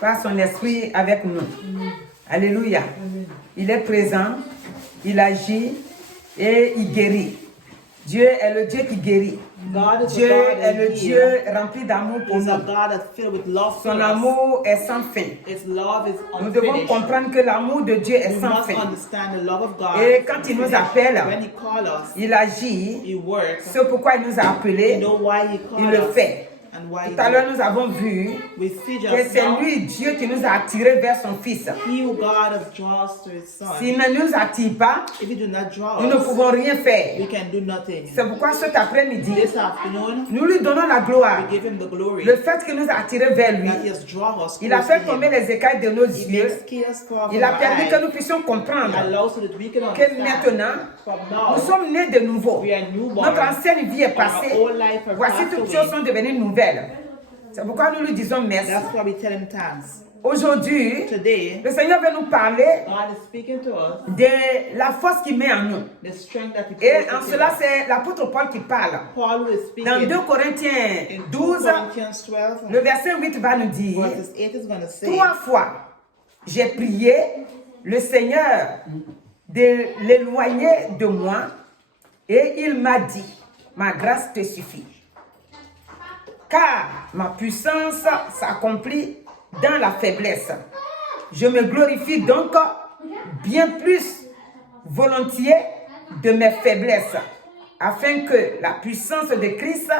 par son esprit avec nous. Alléluia. Il est présent, il agit et il guérit. Dieu est le Dieu qui guérit. Dieu est le Dieu rempli d'amour pour nous. Son amour est sans fin. Nous devons comprendre que l'amour de Dieu est sans fin. Et quand il nous appelle, il agit. C'est pourquoi il nous a appelés. Il le fait. Tout à l'heure, nous avons vu que c'est lui, Dieu, qui nous a attirés vers son Fils. S'il ne nous attire pas, nous ne pouvons rien faire. C'est pourquoi cet après-midi, nous lui donnons la gloire. Le fait qu'il nous a attirés vers lui, il a fait tomber les écailles de nos yeux. Il a permis que nous puissions comprendre que maintenant, nous sommes nés de nouveau. Notre ancienne vie est passée. Voici toutes choses sont devenues nouvelles. C'est pourquoi nous lui disons merci. Aujourd'hui, le Seigneur veut nous parler de la force qu'il met en nous. Et en cela, c'est l'apôtre Paul qui parle. Dans 2 Corinthiens 12, le verset 8 va nous dire, 3 fois, j'ai prié le Seigneur de l'éloigner de moi et il m'a dit, ma grâce te suffit. Car ma puissance s'accomplit dans la faiblesse. Je me glorifie donc bien plus volontiers de mes faiblesses, afin que la puissance de Christ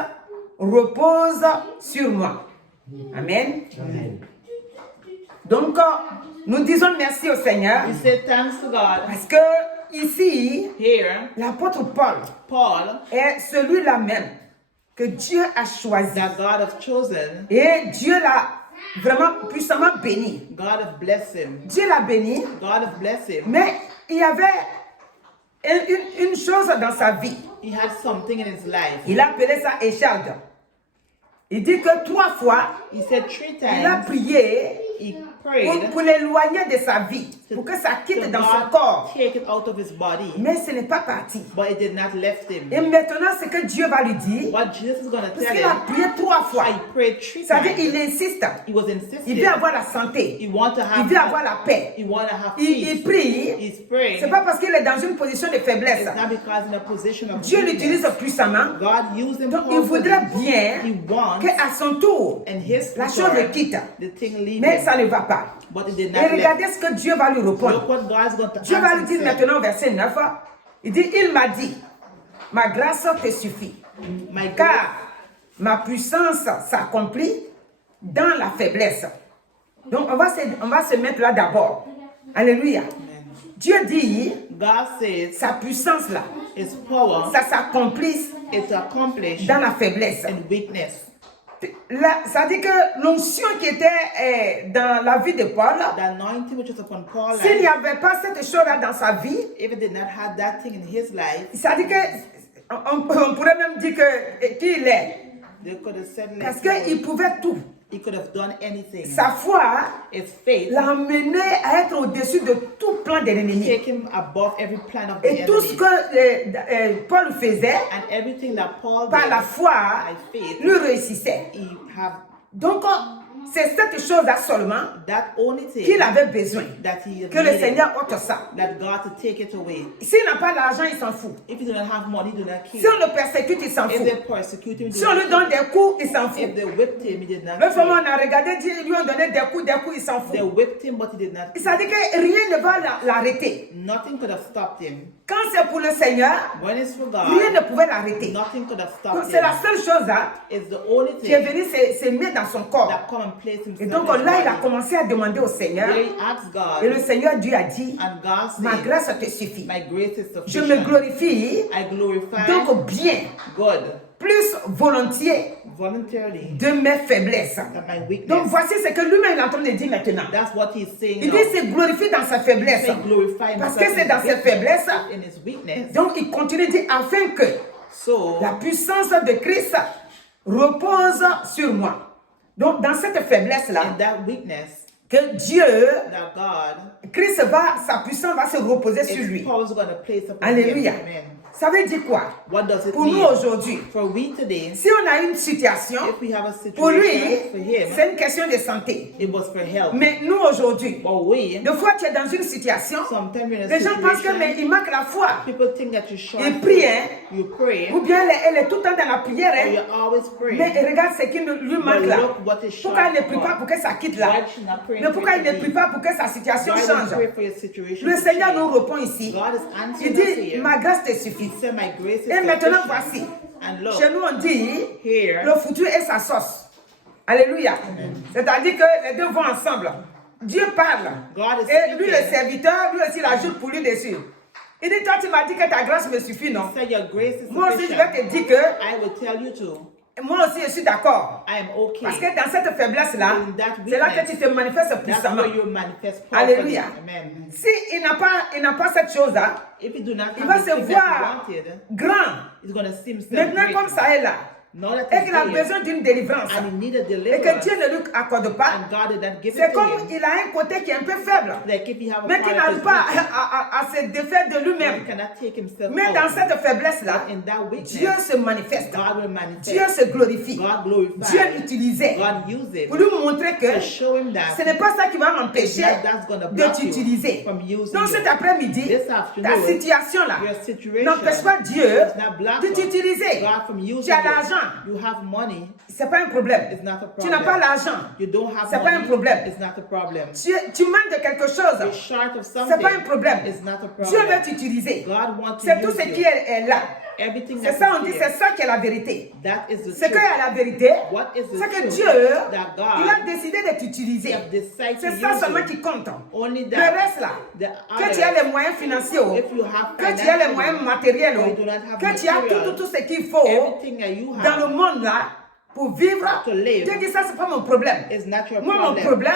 repose sur moi. Amen. Amen. Donc, nous disons merci au Seigneur. Parce que ici, l'apôtre Paul est celui-là même que Dieu a choisi. Et Dieu l'a vraiment puissamment béni. Dieu l'a béni. Mais il y avait une chose dans sa vie. Il a appelé ça écharde. Il dit que 3 fois, il a prié pour l'éloigner de sa vie, pour que ça quitte dans son corps. Mais ce n'est pas parti. Et maintenant, ce que Dieu va lui dire, parce qu'il a prié 3 fois, c'est-à-dire qu'il insiste. Il veut avoir la santé. Il veut avoir la paix. Il prie. Ce n'est pas parce qu'il est dans une position de faiblesse. Dieu l'utilise puissamment. Donc, il voudrait bien qu'à son tour, la chose le quitte. Mais ça ne va pas. Et regardez ce que Dieu va lui répondre. Dieu va lui dire maintenant au verset 9, il dit, il m'a dit, ma grâce te suffit, car ma puissance s'accomplit dans la faiblesse. Donc on va se mettre là d'abord. Alléluia. Dieu dit, sa puissance là, ça s'accomplit dans la faiblesse. Ça dit que l'onction qui était dans la vie de Paul, s'il n'y avait pas cette chose-là dans sa vie, ça dit que on pourrait même dire que qui il est. Parce qu'il pouvait tout. Sa foi l'a mené à être au-dessus de tout plan de l'ennemi. Et tout ce que Paul faisait, par la foi, lui réussissait. Donc, c'est cette chose-là seulement qu'il avait besoin. Que le Seigneur ôte ça. S'il n'a pas l'argent, il s'en fout. Si on le persécute, il s'en fout. Si on lui donne des coups, il s'en fout. Même fois, on a regardé, ils lui ont donné des coups, il s'en fout. Ça dit que rien ne va l'arrêter. Quand c'est pour le Seigneur, rien ne pouvait l'arrêter. Donc c'est la seule chose qui est venue se mettre dans son corps. Et donc là, il a commencé à demander au Seigneur. Et le Seigneur Dieu a dit, ma grâce te suffit. Je me glorifie donc bien, plus volontiers de mes faiblesses. Donc voici ce que lui-même est en train de dire maintenant. Il dit se glorifier dans sa faiblesse. Parce que c'est dans ses faiblesses. Donc il continue de dire afin que la puissance de Christ repose sur moi. Donc dans cette faiblesse-là, que Dieu, Christ sa puissance va se reposer sur lui. Alléluia. Ça veut dire quoi? What does it Pour mean? nous aujourd'hui, For we today, si on a une situation, if we have a situation pour lui, for him, c'est une question de santé. it was for health. Mais nous aujourd'hui, But we, des fois tu es dans une situation, sometimes in a les gens pensent que situation, mais il manque la foi. people think that you short Il prie, hein? you pray, Ou bien elle est tout le temps dans la prière, or hein? you always pray. Mais regarde ce qui lui manque But là. look what is short Pourquoi il ne prie for. pas pour que ça quitte là? Why should not pray Mais pourquoi il ne for prie pas pour que sa situation Why change? don't you pray for your situation Le to Seigneur change? nous répond ici. God is Il answering us dit, here. ma grâce te suffit. He said, my grace is Et maintenant sufficient. voici. And look, Chez nous on dit, here, le futur est sa sauce. Alléluia. C'est-à-dire que les deux vont ensemble. Dieu parle. God is Et lui, le speaking. serviteur, lui aussi, il ajoute pour lui dessus. Il dit, toi, tu m'as dit que ta grâce me suffit, non? He said, your grace is Moi aussi, je sufficient. vais te dire que I will tell you to. moi aussi, je suis d'accord. I am okay. Parce que dans cette faiblesse-là, In that c'est là weakness, que tu te manifestes That's puissamment. where you manifest powerfully. Alléluia. Amen. Si il n'a pas cette chose-là, If you do not il have va the se thing that voir you wanted, grand. it's going to seem so Maintenant, great. comme ça est là, Now that et it's qu'il a there, besoin d'une délivrance, and he needed et que deliverance, Dieu ne lui accorde pas, and God did not give c'est it to comme him. il a un côté qui est un peu faible, Like if he have a mais qui part of n'arrive his pas weakness, à se défaire de he lui-même. cannot take himself Mais out. dans cette faiblesse-là, But in that weakness, Dieu se manifeste, God will manifest. Dieu se glorifie, God glorified. Dieu l'utilisait God used it pour lui montrer que to show him that ce n'est pas ça qui va m'empêcher that's gonna de block you t'utiliser. from using Donc you. cet après-midi, This ta afternoon, situation-là your situation n'empêche pas Dieu does not block de t'utiliser. God from using Tu as you. l'argent, You have money, c'est pas un problème. it's not a Tu problem. n'as pas l'argent, You don't have c'est pas un money, problème. it's not a problem. Tu manques de quelque chose, You're short of c'est something, pas un problème. it's not a Dieu problem. veut t'utiliser. God wants to C'est tout use ce you. qui est là. Everything C'est that ça, is on dit, here, c'est ça qui est la vérité. that is the C'est qu'il y truth. a la vérité, What is the c'est que truth? Dieu, That God il a décidé de t'utiliser. have decided C'est to ça use seulement you. qui compte. Only Le that, reste là, the que tu aies others, les moyens financiers, oh, if you have que tu aies les financial, moyens matériels, or oh, you do not have que tu aies material, tout ce qu'il faut everything that you dans le have monde là pour vivre. to live Dieu dit ça, c'est pas mon problème. is not your Moi, mon problem. problème,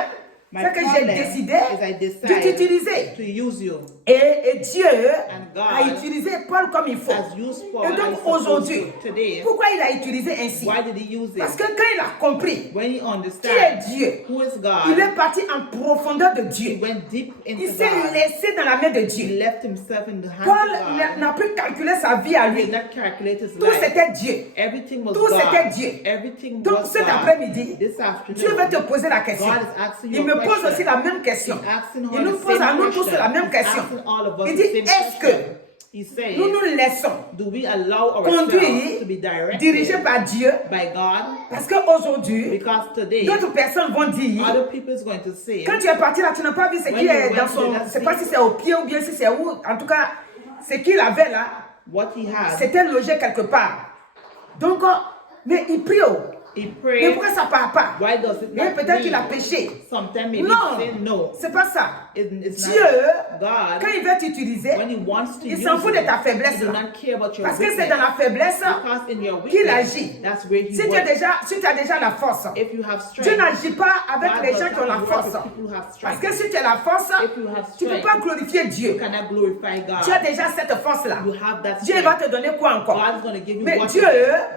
My c'est que j'ai problem décidé is I de decide t'utiliser. to use you. Et Dieu And God a utilisé Paul comme il faut. as used Paul Et as donc supposed aujourd'hui, to. Today, pourquoi il a utilisé ainsi? why did he use Parce it? que quand il a compris When he qui est understands Dieu, who is il God, est parti en profondeur de he Dieu. went deep Il into s'est God. laissé dans la main de He Dieu. left himself in the hands Paul of God. n'a plus calculé sa vie à He lui. did not calculate his Tout life. c'était Dieu. Everything was Tout God. c'était Dieu. Everything Donc was cet God. après-midi, This afternoon, Dieu veut te poser la question. God is asking you Il me a pose question. aussi la même question. He's asking her Il nous the pose à same nous tous question. la même He's question. asking all of us Il the dit, same est-ce que question. He says, nous nous laissons do we allow ourselves conduire, to be directed dirigés par Dieu? by God? Parce qu'aujourd'hui, Because today, d'autres personnes vont dire, other people is going to say, quand tu es parti là, tu n'as pas vu ce When qui you est went dans to son... that Je ne sais pas sea, si c'est au pied ou bien si c'est où. En tout cas, ce qu'il avait là, what he had, c'était logé quelque part. Donc, mais il prie. he Mais prayed. pourquoi ça ne part pas? Why does it Mais not peut-être qu'il a leave? péché. Sometimes maybe Non, say no. c'est pas ça. It's Dieu, not God. quand il veut t'utiliser, When he wants to il use s'en fout de you, ta faiblesse. he does not care about your Parce que c'est weakness. dans la faiblesse Because in your qu'il weakness, agit. that's where he Si tu works. as déjà la force, If you have Dieu strength, n'agit pas avec God les does gens qui ont la not work with force. people who have Parce strength. que si tu as la force, If you have tu ne peux strength, pas glorifier you Dieu. cannot glorify God. Tu as déjà cette force-là. You have that Dieu strength. va te donner quoi encore? God is going to give you Mais what Dieu,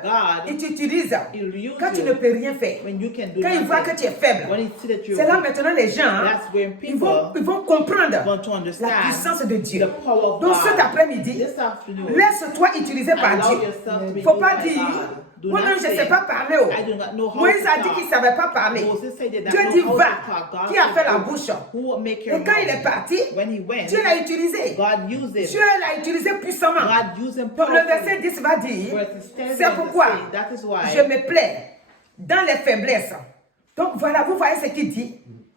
God, il t'utilise He'll use quand tu you ne peux rien faire. when you can do Quand il voit que nothing. tu es faible. When he see that you're C'est là weak, maintenant les gens, that's when ils vont people comprendre want to la understand puissance de Dieu. the power of Donc God. cet après-midi, This afternoon, laisse-toi utiliser par allow Dieu. yourself to Il be ne faut used pas by dire, God. Do moi-même not je ne say, sais pas parler. I do not know how Moïse to a dit talk. qu'il ne savait pas parler. Moses said he did Dieu not dit know how va, to talk. God qui a said, fait la "Go." bouche. Who will make your Et quand il est mouth? parti, When he went, Dieu l'a utilisé. God used him. Dieu l'a utilisé puissamment. God used him Donc le verset powerfully. 10 va dire, Verses 10 c'est going to pourquoi say, that is why je me plais dans les faiblesses. Donc voilà, vous voyez ce qu'il dit.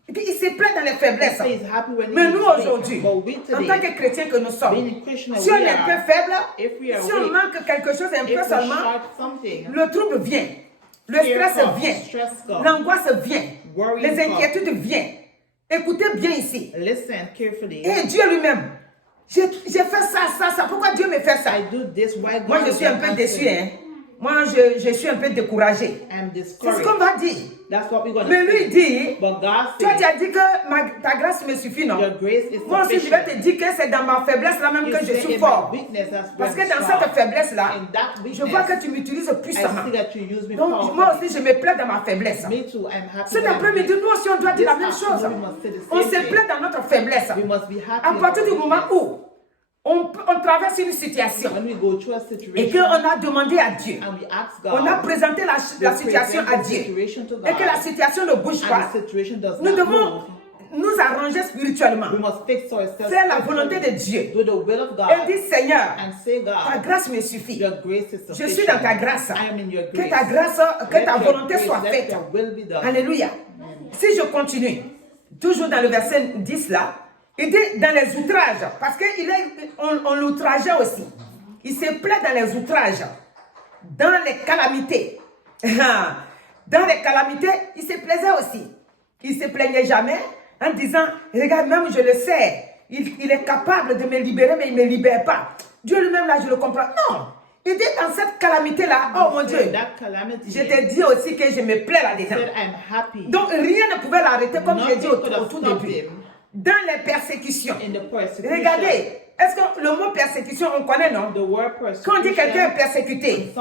Il dit, il se plaît dans les faiblesses. he says happy when Mais he nous is weak. aujourd'hui, But we en today, tant que chrétiens que nous sommes, being Christian si as on we est un are, peu faible, if we are si on weak, manque quelque chose un if peu we seulement, short something, le trouble vient, le fear stress comes, vient, stress comes, l'angoisse vient, worry les comes. inquiétudes viennent. Écoutez bien ici. Listen carefully. Et Dieu lui-même, j'ai fait ça. Pourquoi Dieu me fait ça? I do this. Why God Moi, je is suis un not peu answering? déçu. Hein? Moi, je suis un peu découragé. I'm C'est ce discouraged. qu'on va dire. That's what we're going to Mais lui say. dit, But God toi tu says, as dit que ta grâce me suffit, non? your grace is Moi aussi, je vais te sufficient. dire que c'est dans ma faiblesse là même You que je say suis in fort. my weakness, that's where Parce que I'm dans strong. cette faiblesse là, In that je vois weakness, que tu m'utilises I puissamment. see that you use me Donc powerfully. moi aussi, je me plais dans ma faiblesse. Me too. I'm happy. Cet when I'm après-midi, weak. nous aussi, on doit dire la This même chose. afternoon, we must say the On same se thing. plaît dans notre faiblesse. We must be happy. À in partir our du moment weakness. où on traverse une situation when we go through a et situation qu'on a demandé à Dieu, and we ask God, on a présenté la situation à present the Dieu situation to et que la God, situation ne bouge pas, and the situation does nous not devons move, nous arranger spirituellement, we must fix ourselves faire la volonté de Dieu do the will of God et dire Seigneur, and say, ta God, grâce me suffit. your grace is Je sufficient. suis dans ta grâce. I am in your Que grace. ta grâce, que Let ta your volonté grace, soit let faite. your will be done. Alléluia. Si je continue, toujours dans le verset 10 là, il dit dans les outrages, parce qu'on l'outrageait aussi. Il se plaît dans les outrages, dans les calamités. Dans les calamités, il se plaisait aussi. Il ne se plaignait jamais en disant, regarde, même je le sais, il est capable de me libérer, mais il ne me libère pas. Dieu lui-même, là, je le comprends. Non. Il dit dans cette calamité-là, oh mon Dieu, je t'ai dit aussi que je me plais là-dedans. Donc rien ne pouvait l'arrêter, comme je l'ai dit au tout début. Dans les persécutions. Regardez, est-ce que le mot persécution, on connaît, non? Quand on dit quelqu'un est persécuté,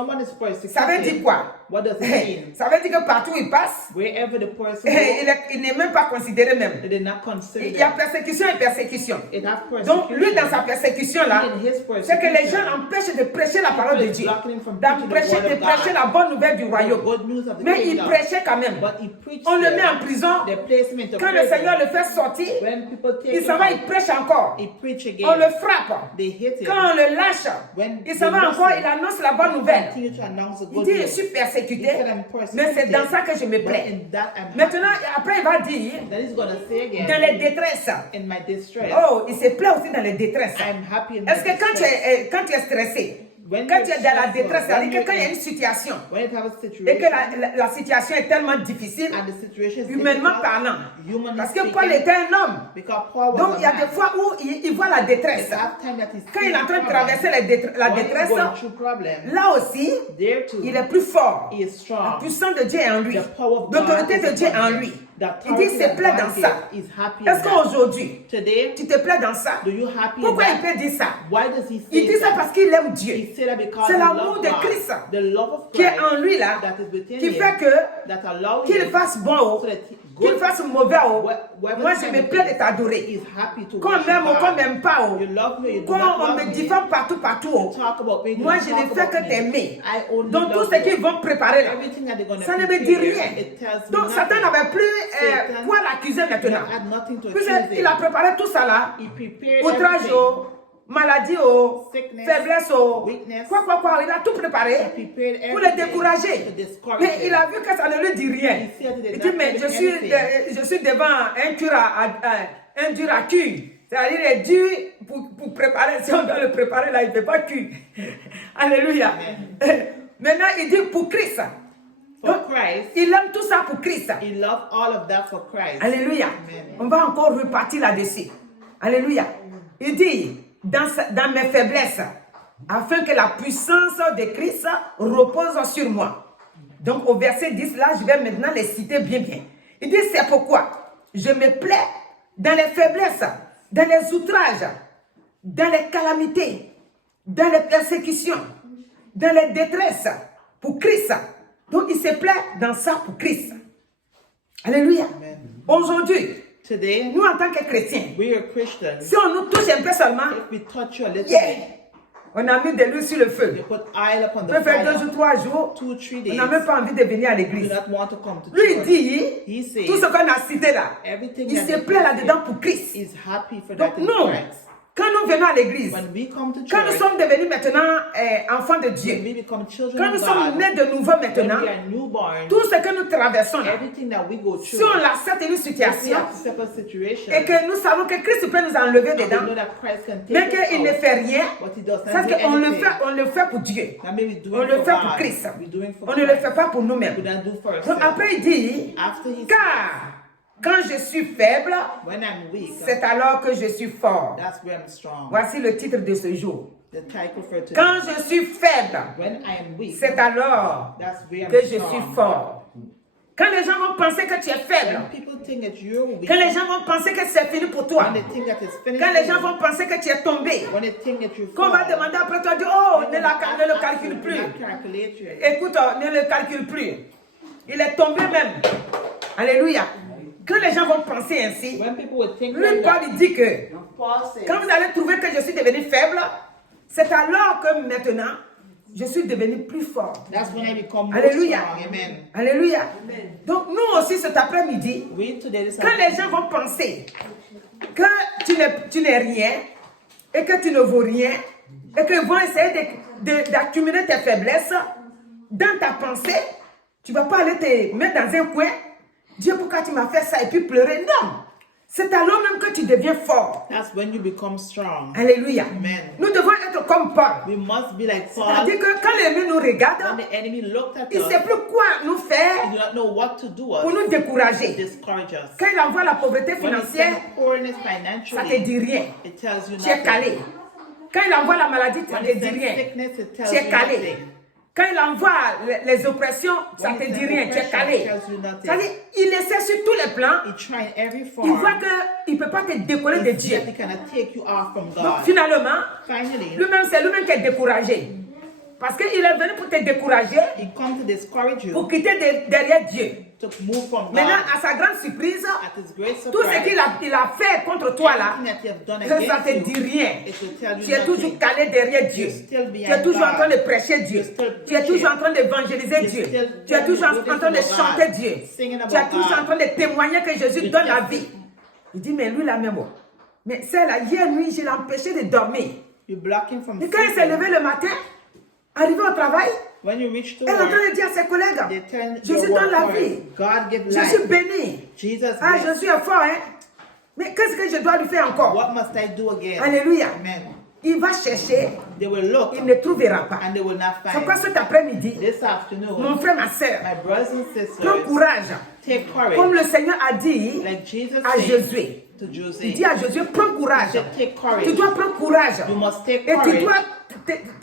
ça veut dire quoi? Ça veut dire que partout où il passe, il n'est même pas considéré même. Il y a persécution et persécution. Donc lui, dans sa persécution-là, c'est que les gens l'empêchent de prêcher la parole de Dieu, de prêcher la bonne nouvelle du royaume. Mais il prêchait quand même. On le met en prison. Quand le Seigneur le fait sortir, il s'en va, il prêche encore. On le frappe. Quand on le lâche, il s'en va encore, il annonce la bonne nouvelle. Il dit, je suis persécuté, mais c'est dans ça que je me plais. Maintenant, après il va dire, dans les détresses. Oh, il se plaît aussi dans les détresses. Est-ce que quand tu es stressé, quand tu es dans la détresse, c'est-à-dire que quand il y a une situation et que la situation est tellement difficile, humainement parlant, parce que Paul était un homme, donc il y a des fois où il voit la détresse. Quand il est en train de traverser la détresse, là aussi, il est plus fort. La puissance de Dieu est en lui. L'autorité de Dieu est en lui. Il dit, il se plaît dans ça. Est-ce qu'aujourd'hui, tu te plais dans ça? Pourquoi il peut dire ça? Il dit ça parce qu'il aime Dieu. C'est l'amour de Christ qui est en lui là, qui fait que qu'il fasse bon, qu'il fasse mauvais. Moi, je me plais de t'adorer. Qu'on m'aime ou qu'on m'aime pas. Quand on me diffame partout. Moi, je ne fais que t'aimer. Donc, tout ce qu'ils vont préparer là, ça ne me dit rien. Donc, Satan n'avait plus quoi l'accuser maintenant. Puisqu'il a préparé tout ça là, outrage, maladie, faiblesse, quoi, il a tout préparé pour le décourager. Mais il a vu que ça ne lui dit rien. Il dit, mais je suis devant un dur à cuire. C'est-à-dire, il est dur pour préparer. Si on doit le préparer là, il ne fait pas cuire. Alléluia. Maintenant, il dit pour Christ. Il aime tout ça pour Christ. Alléluia. On va encore repartir là-dessus. Alléluia. Il dit, dans mes faiblesses, afin que la puissance de Christ repose sur moi. Donc au verset 10 là, je vais maintenant les citer bien. Il dit, c'est pourquoi je me plais dans les faiblesses, dans les outrages, dans les calamités, dans les persécutions, dans les détresses, pour Christ. Donc il se plaît dans ça pour Christ. Alléluia. Aujourd'hui, nous en tant que chrétiens, si on nous touche un peu seulement, on a mis de l'huile sur le feu. On peut faire 2 ou 3 jours, on n'a même pas envie de venir à l'église. Lui il dit, tout ce qu'on a cité là, il se plaît là-dedans pour Christ. Donc nous, quand nous venons à l'église, quand nous sommes devenus maintenant enfants de Dieu, quand nous sommes nés de nouveau maintenant, tout ce que nous traversons là, si on l'accepte une situation et que nous savons que Christ peut nous enlever dedans, mais qu'il ne fait rien, c'est qu'on le fait pour Dieu. On le fait pour Christ. On ne le fait pas pour nous-mêmes. Donc après il dit, car quand je suis faible, c'est alors que je suis fort. Voici le titre de ce jour. Quand je suis faible, c'est alors que je suis fort. Quand les gens vont penser que tu es faible, quand les gens vont penser que c'est fini pour toi, quand les gens vont penser que tu es tombé, qu'on va demander après toi, oh, ne le calcule plus. Écoute, ne le calcule plus. Il est tombé même. Alléluia. Quand les gens vont penser ainsi, When people would think lui, like Paul, that, il dit que Paul says, quand vous allez trouver que je suis devenu faible, c'est alors que maintenant, je suis devenu plus fort. that's when I become more Alléluia. strong. Amen. Alléluia. Donc nous aussi cet après-midi, We today this quand les gens vont penser que tu n'es rien et que tu ne vaux rien et qu'ils vont essayer d'accumuler tes faiblesses dans ta pensée, tu ne vas pas aller te mettre dans un coin, Dieu pourquoi tu m'as fait ça et puis pleurer. Non. C'est alors même que tu deviens fort. That's when you become strong. Alléluia. Amen. Nous devons être comme Paul. We must be like Paul. C'est-à-dire que quand l'ennemi nous regarde, When the enemy looked at il ne us, sait plus quoi nous he faire do not know what to do pour us nous to décourager. discourage us. Quand il envoie la pauvreté When he financière, sends poorness ça ne te financially, dit rien. it tells you Tu es calé. nothing. Quand il envoie la maladie, ça When ne te he dit sends rien. sickness, it Tu tells es you calé. nothing. Quand il envoie les oppressions, ça When ne he te dit sends rien. Tu es oppression, calé. it tells you nothing. C'est-à-dire, il essaie sur tous les plans. He tried every Il form. voit qu'il ne peut pas te décoller de He Dieu. said he cannot take you off from Donc God. finalement, Finally, lui-même, c'est lui-même qui est découragé. Parce qu'il est venu pour te décourager, he comes to discourage you, pour quitter derrière Dieu. to move from God. Maintenant, à sa grande surprise, At his great tout ce surprise, qu'il a fait contre toi là, everything that you have done ça ne te against dit you, rien. it will tell you Tu es toujours nothing. calé derrière Dieu. You're still Tu behind es toujours en God. train de prêcher Dieu. You're still Tu es toujours en train d'évangéliser You're Dieu. still Tu es toujours doing en train de good for chanter God. Dieu. Singing Tu es about toujours en God. train de témoigner que Jésus You're donne la just- vie. Il dit, mais lui là même, mais celle-là, hier nuit, je l'ai empêché de dormir. You block him from Et quand il s'est sleeping. levé le matin, arrivé au travail, When you reach to elle est en train work, de dire à ses collègues, they tell Jésus your donne la workers, vie. God give Je suis life. béni. Jesus Ah, bless. Jésus est fort, hein. Mais qu'est-ce que je dois lui faire encore? What must I do again? Alléluia. Amen. Il va chercher, They will look il ne trouvera pas. and they will not C'est pourquoi find. cet après-midi, This afternoon, mon frère, ma soeur, my brothers and prends sisters, courage. take Comme courage. le Seigneur a dit Like Jesus à said Josué. to Il Josie, dit à Josué, prends courage. he said, take courage. Tu dois prendre courage. You must take Et tu courage. dois,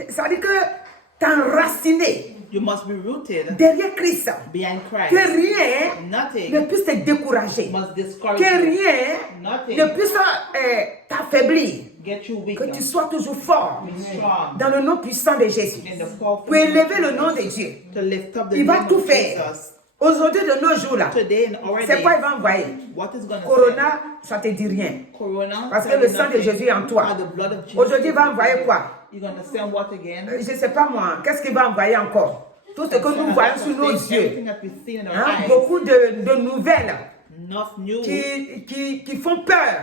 ça veut dire que t'enraciner You must be rooted derrière Christ. behind Que Christ. rien Nothing ne puisse te décourager. must discourage Que you. rien Nothing ne puisse t'affaiblir. get you weak. Que tu sois toujours fort. Be strong Dans le nom puissant de Jésus. in the powerful Pour élever le nom de Dieu. to lift up the Il va name tout of faire. Jesus. Aujourd'hui, de nos jours là, Today in our c'est quoi il day, va envoyer? what is going to Corona, ça te dit rien. Corona. Parce que tell le you sang de nothing. Jésus est en toi. How the blood of Jesus Aujourd'hui, il va is envoyer in you. quoi? You're going to send what again? Je ne sais pas moi. Qu'est-ce qu'il va envoyer encore? Tout ce que nous voyons sous nos yeux. Everything that we see in our Hein, eyes. beaucoup de nouvelles Enough news qui font peur.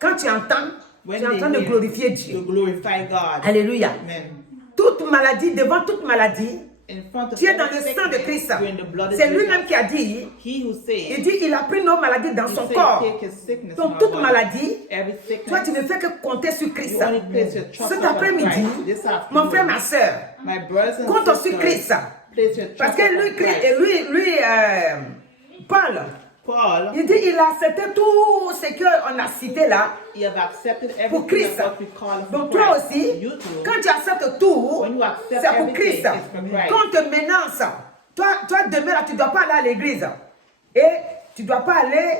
Quand tu entends, when tu es en they train de hear glorifier to Dieu. glorify God. Alléluia. Amen. Toute maladie, devant toute maladie, In front of tu es dans every le sang de sickness, Christ. you're in the blood of C'est Jesus. lui-même qui a dit, He who il said, dit, il a pris nos maladies dans he son said, corps. take his sickness in Donc our toute body. maladie, Every toi tu sickness, ne fais que compter sur Christ. you only place your trust Cet upon après-midi, Christ. This afternoon, mon frère, ma soeur, my brothers and compte sur sisters, Christ. place your Parce trust que upon Christ. Paul, Paul, il dit, il a accepté tout ce qu'on a cité là you have accepted pour everything Christ. of what we call from Donc toi Christ. aussi, You too. quand tu acceptes tout, When you accept c'est pour everything, Christ. it's for Christ. Quand on te menace, toi demain là, tu ne dois pas aller à l'église. Et tu ne dois pas aller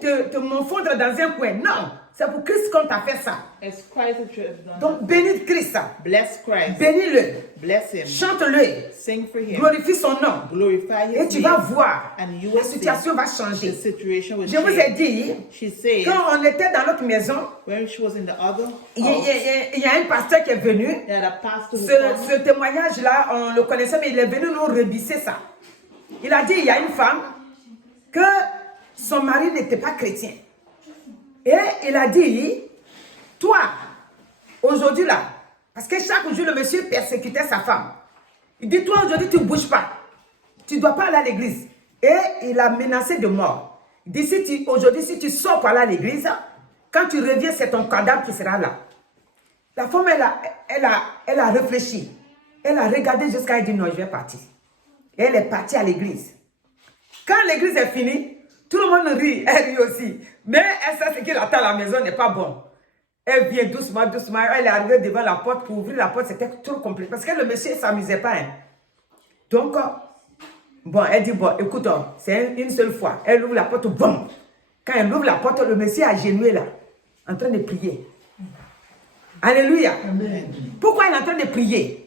te m'enfondre dans un coin. Non, c'est pour Christ qu'on t'a fait ça. It's Christ that you have done. Donc bénis Christ. Bless Christ. Bénis-le. Bless him. Chante-le. Sing for him. Glorifie son nom. Glorify his Et tu name. vas voir, And you la will see situation va the changer. situation will Je vous ai change. dit, She said, quand on était dans notre maison, when she was in the other il house, y a un pasteur qui est venu. there had a pastor who Ce came. témoignage-là, on le connaissait, mais il est venu nous rebisser ça. Il a dit, il y a une femme que son mari n'était pas chrétien. Et il a dit, toi, aujourd'hui là, parce que chaque jour, le monsieur persécutait sa femme. Il dit, toi, aujourd'hui, tu ne bouges pas. Tu ne dois pas aller à l'église. Et il a menacé de mort. Il dit, aujourd'hui, si tu sors pour aller à l'église, quand tu reviens, c'est ton cadavre qui sera là. La femme, elle a réfléchi. Elle a regardé jusqu'à elle dit, non, je vais partir. Et elle est partie à l'église. Quand l'église est finie, tout le monde rit. Elle rit aussi. Mais elle sait ce qu'il attend à la maison n'est pas bon. Elle vient doucement, doucement. Elle est arrivée devant la porte. Pour ouvrir la porte, c'était trop compliqué. Parce que le monsieur ne s'amusait pas. Hein. Donc, bon, elle dit, bon, écoute, c'est une seule fois. Elle ouvre la porte, bon. Quand elle ouvre la porte, le monsieur est agenouillé là, en train de prier. Alléluia. Amen. Pourquoi il est en train de prier?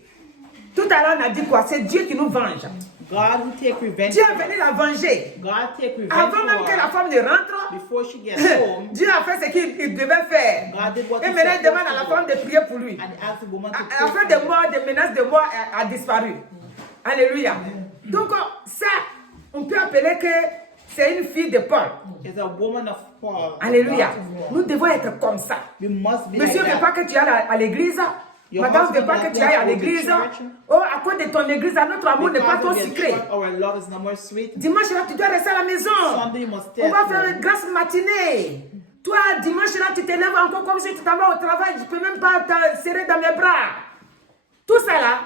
Tout à l'heure, on a dit quoi? C'est Dieu qui nous venge. God will take revenge. Dieu est venu la venger. God take revenge. Avant même que la femme ne rentre, before she gets home, Dieu a fait ce qu'il devait faire. God did what Et he maintenant, il supposed demande à la to do. femme de prier pour lui. And asked the woman to pray La for fin de him. mort, des menaces de mort a disparu. Alléluia. Donc, ça, on peut appeler que c'est une fille de Paul. Is a woman of Paul. Alléluia. Nous devons être comme ça. We must be Monsieur ne like veut pas that. que tu ailles à l'église. Your Madame ne veut husband pas que tu ailles à doesn't want you to go to l'église. church. Oh, à cause de ton église, notre amour n'est pas Because trop of your sucré. church, our love is no more sweet. Dimanche là, tu dois rester à la maison. Sunday you must stay On va at faire home. une grasse matinée. Toi, dimanche là, tu t'élèves encore comme si tu t'en vas au travail. Je ne peux même pas te serrer dans mes bras. Tout ça là,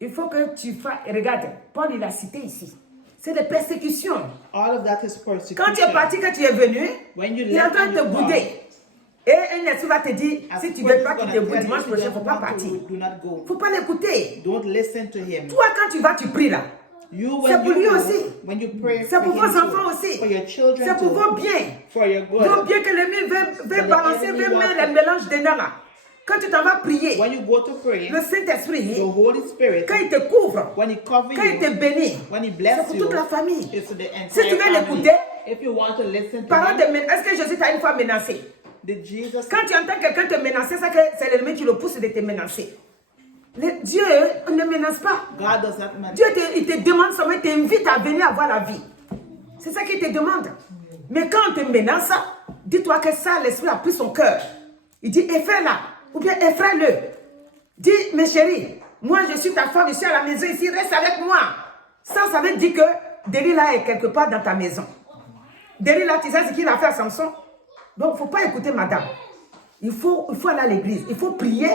il faut que tu fasses. Regarde, Paul il a cité ici. C'est des persécutions. All of that is persecution. Quand tu es parti, que tu es venu, When you il est en left train and de te you bouder. Et un esprit va te dire, As si tu ne God veux is pas gonna qu'il te boude tell you, dimanche if you prochain, il ne don't faut pas want partir. to, do not go. Il ne faut pas l'écouter. Don't listen to him. Toi, quand tu vas, tu pries là. You, C'est when pour you lui go, aussi. when you pray C'est for pour him vos too, enfants aussi. for your children C'est pour too, vos biens. for your good. Vos biens que l'ennemi veut the balancer, enemy veut wants mettre to- le mélange dedans là. Quand tu t'en vas prier, When you go to pray, le Saint-Esprit, the Holy Spirit, quand il te couvre, when he covers quand il te you, bénit, when he c'est bless pour you, toute la famille. it's to the Si tu entire veux family. l'écouter, If you want to listen to parole him, de est-ce que Jésus t'a une fois menacé? did Jesus, Quand tu entends quelqu'un te menacer, c'est l'ennemi qui le pousse de te menacer. Dieu ne menace pas. God does not mean. Dieu il te demande seulement, il t'invite à venir avoir la vie. C'est ça qu'il te demande. Mais quand on te menace, dis-toi que ça, l'esprit a pris son cœur. Il dit, effraie-la, ou bien effraie-le. Dis, mes chéris, moi je suis ta femme, je suis à la maison ici, reste avec moi. Ça veut dire que Delilah est quelque part dans ta maison. Delilah, tu sais ce qu'il a fait à Samson? Donc, il ne faut pas écouter madame. Il faut aller à l'église. Il faut prier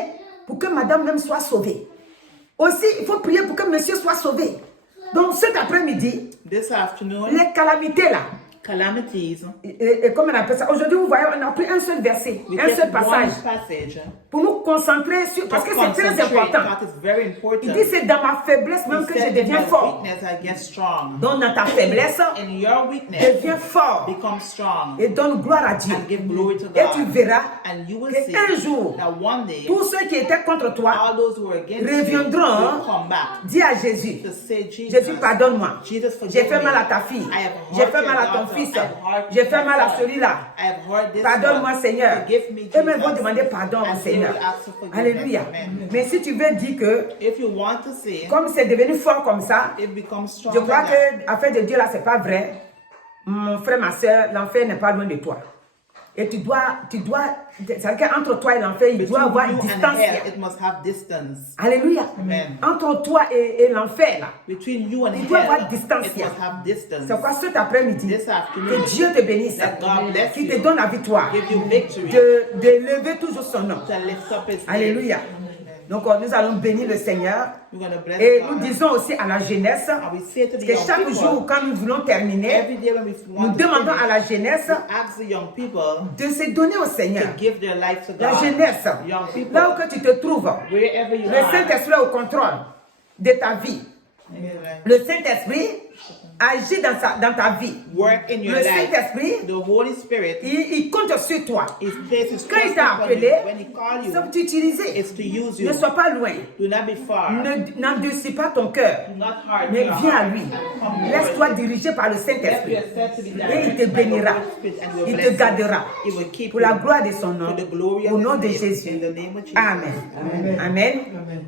pour que madame même soit sauvée. Aussi, il faut prier pour que monsieur soit sauvé. Donc, cet après-midi, This afternoon, les calamités là, calamities, et comme on appelle ça, aujourd'hui, vous voyez, on a pris un seul verset, we un take seul one passage, passage, pour nous concentrer sur, parce que c'est très important. That is very important. Il dit, c'est dans ma faiblesse même que je He said, in deviens my fort. weakness I get strong. Donc, dans ta faiblesse, In your weakness, deviens fort become strong. et donne gloire à Dieu. And give glory to Et tu God. verras And you will see qu'un jour, that one day, tous ceux qui étaient contre toi all those who are against you reviendront. will come back Dis à Jésus, to say, Jesus, Jésus, pardonne-moi. Jesus, forgive J'ai fait me. mal à ta fille. I have J'ai hurt fait your mal à ton daughter. fils. I have hurt J'ai fait my mal à son. celui-là. I have heard this Pardonne-moi, one. Seigneur. Forgive me, Et même vont Jesus. demander pardon au And they Seigneur. will ask for forgiveness. Alléluia. Amen. Mais si tu veux dire que, If you want to see, comme c'est devenu fort comme ça, it becomes strong. je crois que affaire de Dieu là, c'est pas vrai. Mon frère, ma soeur, l'enfer n'est pas loin de toi. Et tu dois, c'est-à-dire qu'entre toi et l'enfer, il doit y avoir une distance. It must have distance. Alléluia. Amen. Entre toi et l'enfer là, Between you and il doit y avoir hell, distance. it must have distance. C'est quoi cet après-midi? This afternoon, Que Dieu te bénisse, that God bless qu'il te you, donne la victoire, give you victory, de lever toujours son nom. to lift up His name. Alléluia. Donc nous allons bénir le Seigneur We're going to bless et God. nous disons aussi à la jeunesse And we say to the que young chaque people, jour quand nous voulons terminer, every day when we nous want to demandons finish, à la jeunesse we ask the young people de se donner au Seigneur. to give their life to La God. jeunesse, Young people, là où que tu te trouves, wherever you le are, Saint-Esprit est au contrôle de ta vie. Amen. Le Saint-Esprit agit dans ta vie. Work in your Le life. Saint-Esprit, The Holy Spirit, il compte sur toi. His place is Quand il trusted t'a upon appelé, you. When He calls you, c'est pour t'utiliser. it's to use you. Ne sois pas loin. Do not be far. N'endurcis pas ton cœur. Do not harden Mais your viens à heart. lui. Come Laisse-toi forward. diriger par le Let Saint-Esprit. yourself to be Et il directed te by the bénira. Holy Spirit and will Il bless te you. gardera. He will keep Pour la you. gloire de son nom. For the glory Au of nom His de name. Jésus. In the name of Jesus. Amen. Amen. Amen.